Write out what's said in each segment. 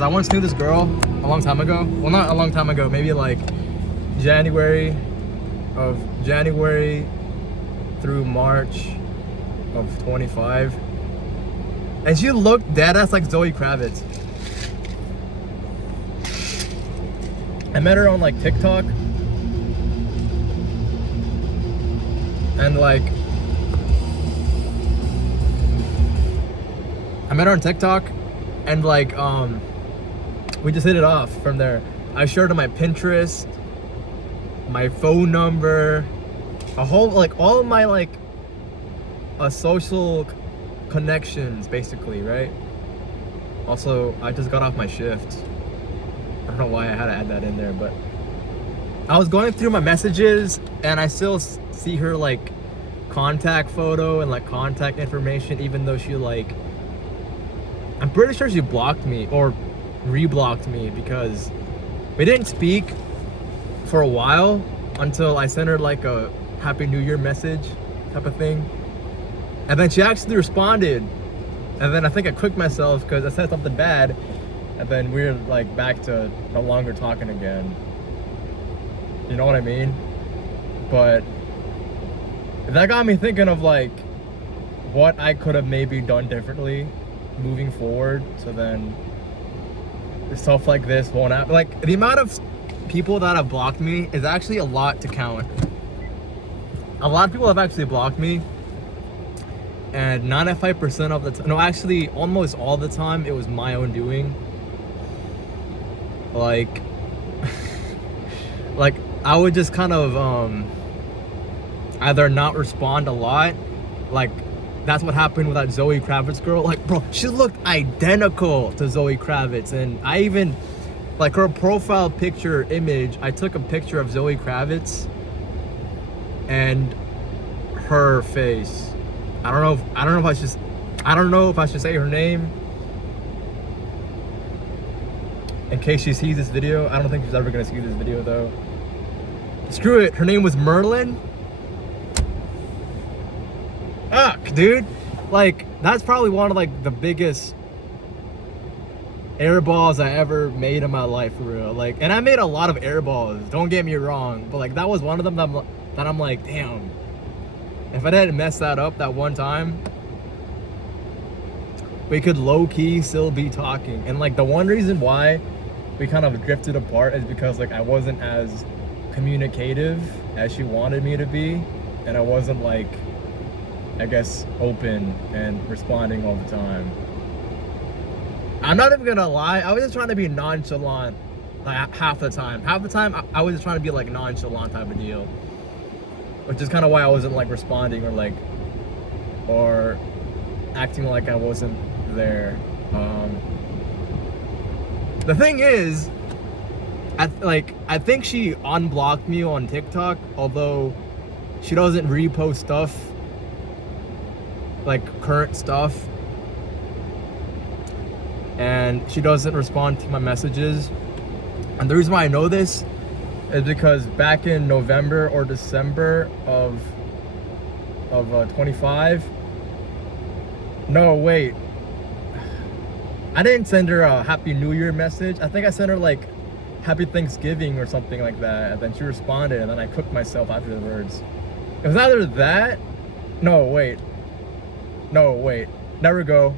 I once knew this girl a long time ago. Well, not a long time ago, maybe like January through March of 25. And she looked dead ass like Zoe Kravitz. I met her on like TikTok. And like I met her on TikTok and like we just hit it off from there. I showed her my Pinterest, my phone number, a whole like all of my like social connections basically, right? Also, I just got off my shift. I don't know why I had to add that in there, but I was going through my messages and I still see her like contact photo and like contact information, even though she like, I'm pretty sure she blocked me or reblocked me because we didn't speak for a while until I sent her like a Happy New Year message type of thing. And then she actually responded. And then I think I clicked myself because I said something bad. And then we were like back to no longer talking again. You know what I mean? But that got me thinking of like what I could have maybe done differently moving forward. So then stuff like this won't happen. Like the amount of people that have blocked me is actually a lot to count. A lot of people have actually blocked me, and 95% of the time, no, actually almost all the time, it was my own doing. Like like I would just kind of either not respond a lot. Like that's what happened with that Zoe Kravitz girl. Like, bro, she looked identical to Zoe Kravitz. And I even, like her profile picture image, I took a picture of Zoe Kravitz and her face. I don't know if I should say her name in case she sees this video. I don't think she's ever gonna see this video though. Screw it, her name was Merlin. Ugh, dude. Like, that's probably one of like the biggest airballs I ever made in my life, for real. Like, and I made a lot of airballs, don't get me wrong, but like that was one of them that I'm like, damn, if I didn't mess that up that one time, we could low-key still be talking. And like the one reason why we kind of drifted apart is because like I wasn't as communicative as she wanted me to be, and I wasn't like, I guess, open and responding all the time. I'm not even gonna lie, I was just trying to be nonchalant like half the time. Half the time I was just trying to be like nonchalant type of deal, which is kind of why I wasn't like responding or acting like I wasn't there. The thing is, I think she unblocked me on TikTok, although she doesn't repost stuff, like current stuff, and she doesn't respond to my messages. And the reason why I know this is because back in November or December of 25, no wait, I didn't send her a Happy New Year message. I think I sent her like Happy Thanksgiving or something like that, and then she responded, and then I cooked myself afterwards. It was either that, no wait, never go.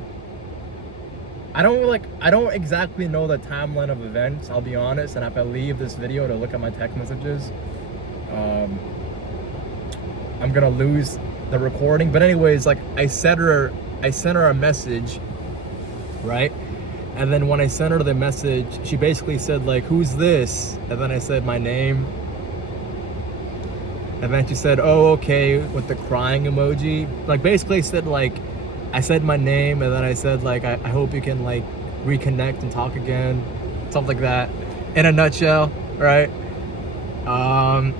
I don't exactly know the timeline of events, I'll be honest, and if I leave this video to look at my text messages, I'm gonna lose the recording. But anyways, like I sent her a message, right? And then when I sent her the message, she basically said like, who's this? And then I said my name. And then she said, oh, okay, with the crying emoji. Like basically said like, I said my name, and then I said like, I hope you can like reconnect and talk again. Something like that, in a nutshell, right? And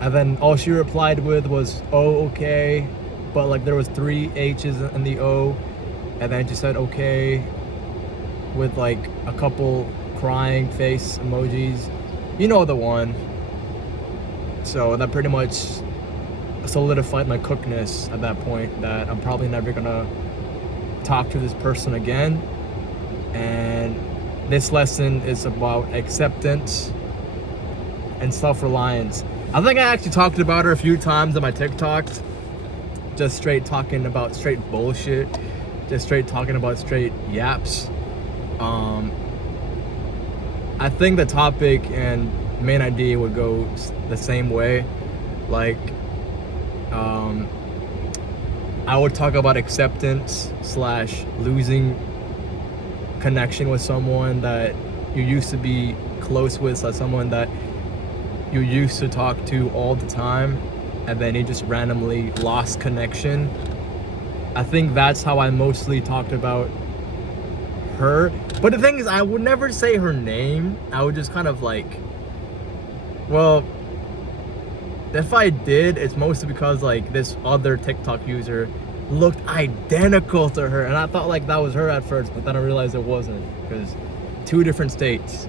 then all she replied with was, oh, okay. But like there was 3 H's in the O. And then she said, okay, with like a couple crying face emojis. You know the one. So that pretty much solidified my cookness at that point, that I'm probably never gonna talk to this person again. And this lesson is about acceptance and self-reliance. I think I actually talked about her a few times on my TikToks. Just straight talking about straight bullshit. Just straight talking about straight yaps. I think the topic and main idea would go the same way. Like, I would talk about acceptance / losing connection with someone that you used to be close with, like someone that you used to talk to all the time, and then you just randomly lost connection. I think that's how I mostly talked about her. But the thing is, I would never say her name. I would just kind of like, well, if I did, it's mostly because like this other TikTok user looked identical to her, and I thought like that was her at first, but then I realized it wasn't, because 2 different states,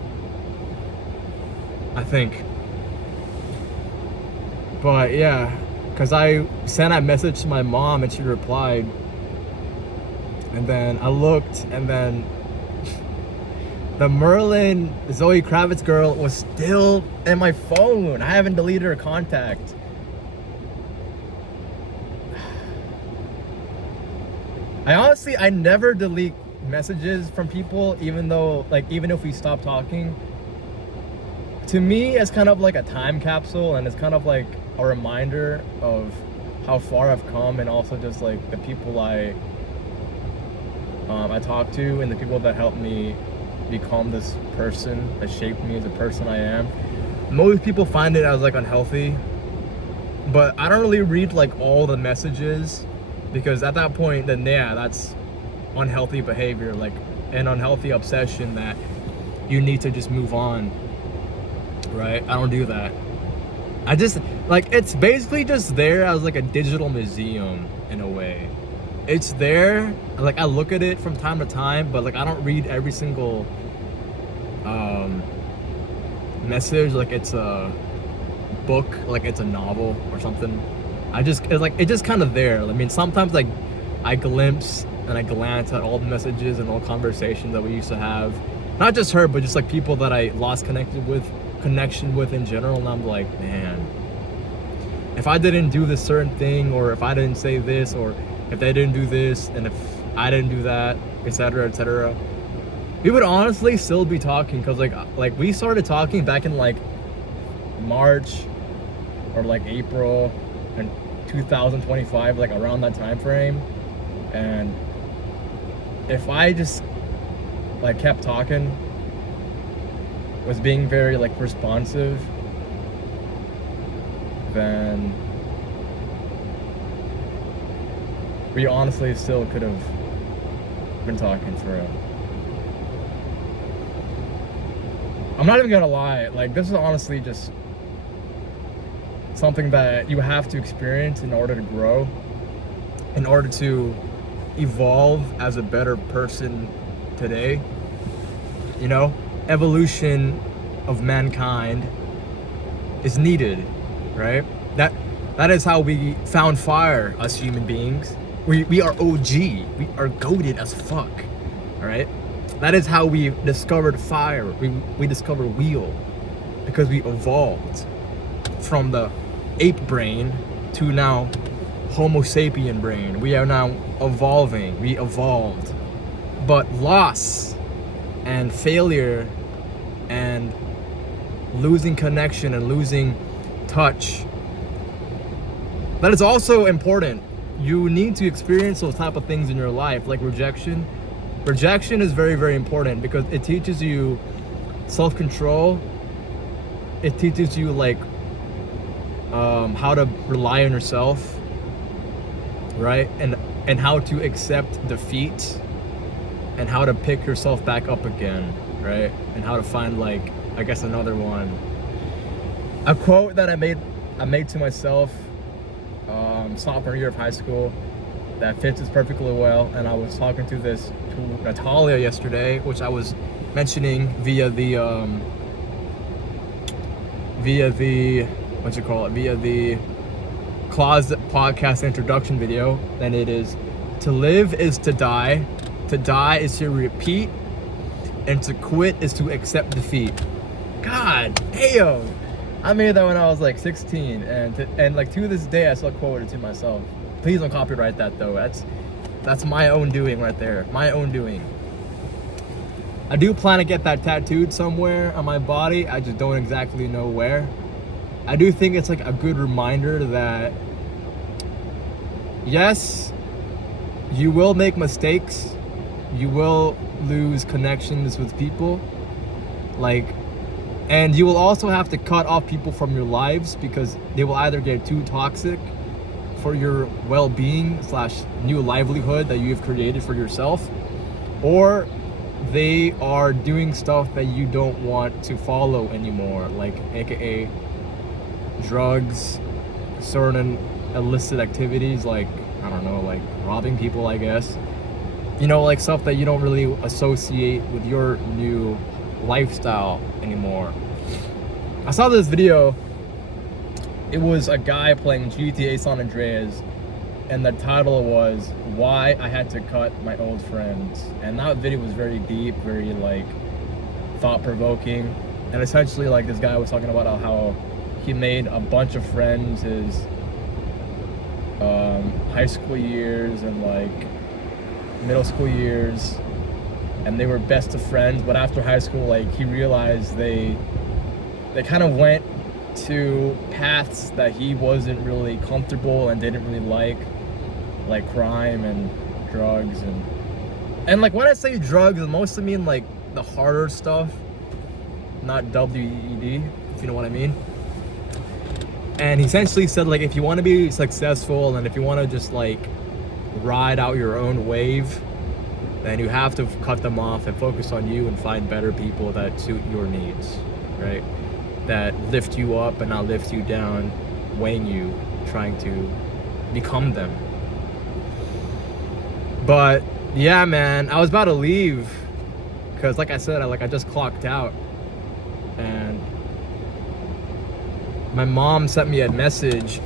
I think. But yeah, because I sent a message to my mom and she replied, and then I looked, and then the Merlin Zoe Kravitz girl was still in my phone. I haven't deleted her contact. I never delete messages from people, even though, like, even if we stop talking. To me, it's kind of like a time capsule, and it's kind of like a reminder of how far I've come, and also just like the people I talk to, and the people that helped me become this person, that shaped me as a person I am. Most people find it as like unhealthy, but I don't really read like all the messages, because at that point, then yeah, that's unhealthy behavior, like an unhealthy obsession that you need to just move on, right? I don't do that. I just, like, it's basically just there as like a digital museum in a way. It's there, like I look at it from time to time, but like I don't read every single message like it's a book, like it's a novel or something. It's just kind of there. I mean, sometimes like I glimpse and I glance at all the messages and all conversations that we used to have. Not just her, but just like people that I lost connection with in general, and I'm like, man, if I didn't do this certain thing, or if I didn't say this, or if they didn't do this, and if I didn't do that, etc., we would honestly still be talking, because like we started talking back in like March or like April in 2025, like around that time frame. And if I just like kept talking, was being very like responsive, then we honestly still could have been talking for real. I'm not even gonna lie, like this is honestly just something that you have to experience in order to grow, in order to evolve as a better person today. You know, evolution of mankind is needed, right? That is how we found fire as human beings. We are OG. We are goated as fuck. All right? That is how we discovered fire. We discovered wheel, because we evolved from the ape brain to now Homo sapien brain. We are now evolving. We evolved. But loss and failure and losing connection and losing touch, that is also important. You need to experience those type of things in your life, like rejection. Rejection is very, very important, because it teaches you self-control. It teaches you like how to rely on yourself, right? And how to accept defeat, and how to pick yourself back up again, right? And how to find, like, I guess another one. A quote that I made to myself sophomore year of high school that fits this perfectly well, and I was talking to Natalia yesterday, which I was mentioning via the Closet podcast introduction video. And it is: to live is to die is to repeat, and to quit is to accept defeat. God damn. I made that when I was like 16, and like to this day I still quote it to myself. Please don't copyright that though. That's my own doing right there. My own doing. I do plan to get that tattooed somewhere on my body. I just don't exactly know where. I do think it's like a good reminder that yes, you will make mistakes. You will lose connections with people. And you will also have to cut off people from your lives because they will either get too toxic for your well-being / new livelihood that you've created for yourself, or they are doing stuff that you don't want to follow anymore, like aka drugs, certain illicit activities, like I don't know, like robbing people, I guess, you know, like stuff that you don't really associate with your new lifestyle anymore. I saw this video. It was a guy playing GTA San Andreas, and the title was "Why I Had to Cut My Old Friends." And that video was very deep, very like thought-provoking. And essentially, like, this guy was talking about how he made a bunch of friends his high school years and like middle school years, and they were best of friends. But after high school, like, he realized they kind of went to paths that he wasn't really comfortable and didn't really like crime and drugs, and like when I say drugs, I mostly mean like the harder stuff, not WED, if you know what I mean. And he essentially said, like, if you want to be successful and if you want to just like ride out your own wave, then you have to cut them off and focus on you and find better people that suit your needs, right? That lift you up and not lift you down, weighing you, trying to become them. But yeah, man, I was about to leave because, like I said, I just clocked out, and my mom sent me a message.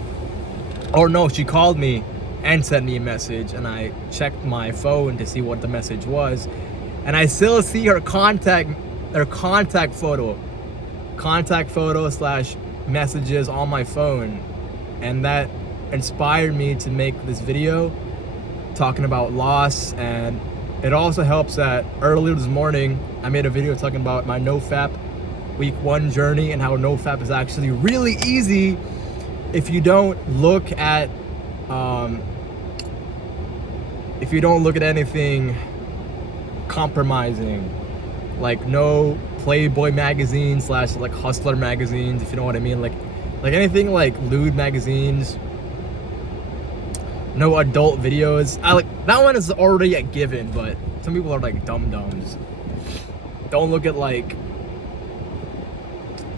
Or no, she called me and sent me a message, and I checked my phone to see what the message was, and I still see her contact photo / messages on my phone, and that inspired me to make this video talking about loss. And it also helps that earlier this morning I made a video talking about my NoFap week 1 journey and how NoFap is actually really easy if you don't look at anything compromising, like no Playboy magazines / like Hustler magazines, if you know what I mean, like anything like lewd magazines, no adult videos. I like that one is already a given, but some people are like dum-dums. Don't look at like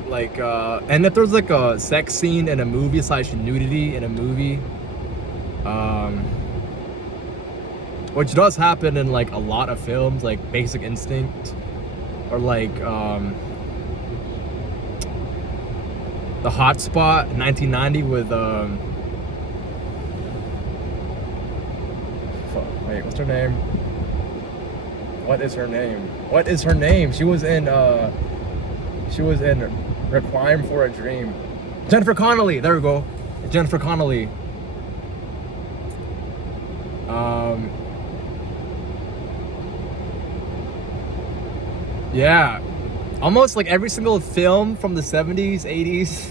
and if there's like a sex scene in a movie / nudity in a movie, which does happen in like a lot of films, like Basic Instinct, or like The Hot Spot 1990 with wait, what's her name? What is her name? She was in Requiem for a Dream. Jennifer Connelly, there we go. Jennifer Connelly. Yeah, almost like every single film from the 70s, 80s.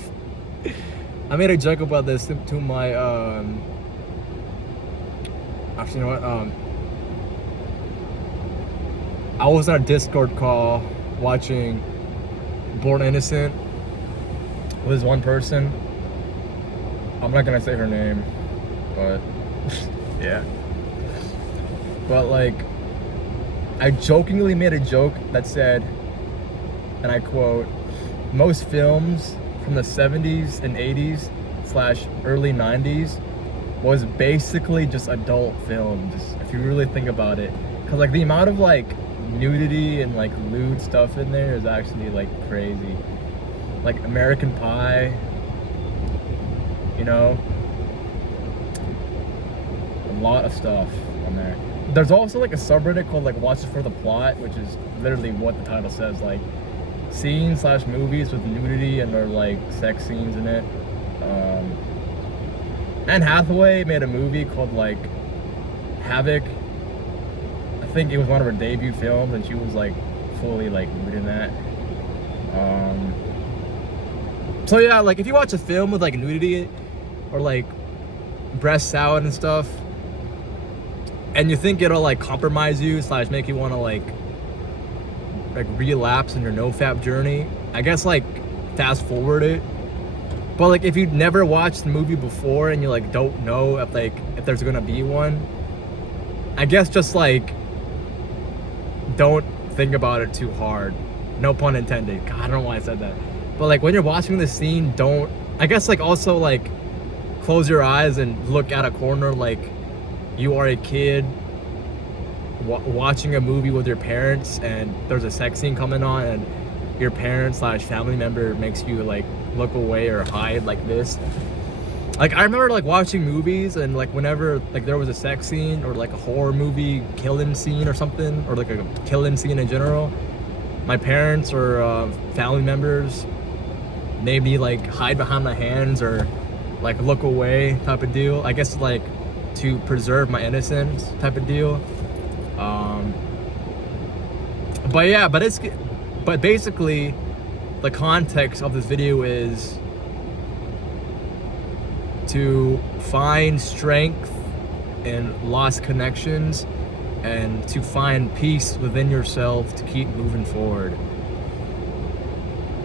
I made a joke about this to my actually, you know what, I was on a Discord call watching Born Innocent with one person. I'm not gonna say her name, but yeah. But like, I jokingly made a joke that said, and I quote, most films from the 70s and 80s / early 90s was basically just adult films, if you really think about it. Cause like the amount of like nudity and like lewd stuff in there is actually like crazy. Like American Pie, you know, a lot of stuff on there. there's also like a subreddit called like Watch It for the Plot, which is literally what the title says, like scenes/movies with nudity and or like sex scenes in it. Anne Hathaway made a movie called like Havoc. I think it was one of her debut films, and she was like fully like nude in that. So yeah, like if you watch a film with like nudity or like breasts out and stuff, and you think it'll like compromise you / make you want to like relapse in your nofap journey, I guess like fast forward it. But like if you've never watched the movie before and you like don't know if there's gonna be one, I guess just like don't think about it too hard. No pun intended. God, I don't know why I said that. But like when you're watching this scene, don't, I guess like also like close your eyes and look at a corner like you are a kid watching a movie with your parents and there's a sex scene coming on and your parents / family member makes you like look away or hide like this. Like I remember like watching movies and like whenever like there was a sex scene or like a horror movie killing scene or something, or like a killing scene in general, my parents or family members made me like hide behind my hands or like look away type of deal. I guess like to preserve my innocence type of deal. But basically the context of this video is to find strength in lost connections and to find peace within yourself to keep moving forward.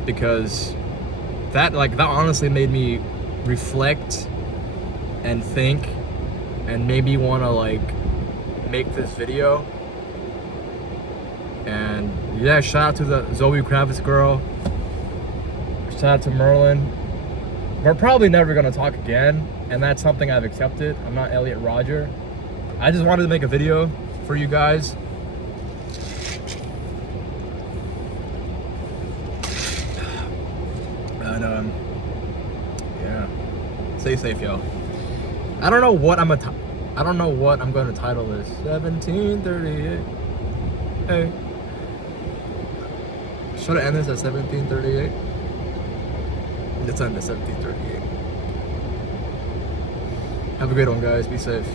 Because that honestly made me reflect and think and maybe want to like make this video. And yeah, shout out to the Zoe Kravitz girl. Shout out to Merlin. We're probably never gonna talk again, and that's something I've accepted. I'm not Elliot Roger. I just wanted to make a video for you guys. And yeah, stay safe, y'all. I don't know what I'm going to title this. 1738. Hey, should I end this at 1738? Let's end at 1738. Have a great one, guys. Be safe.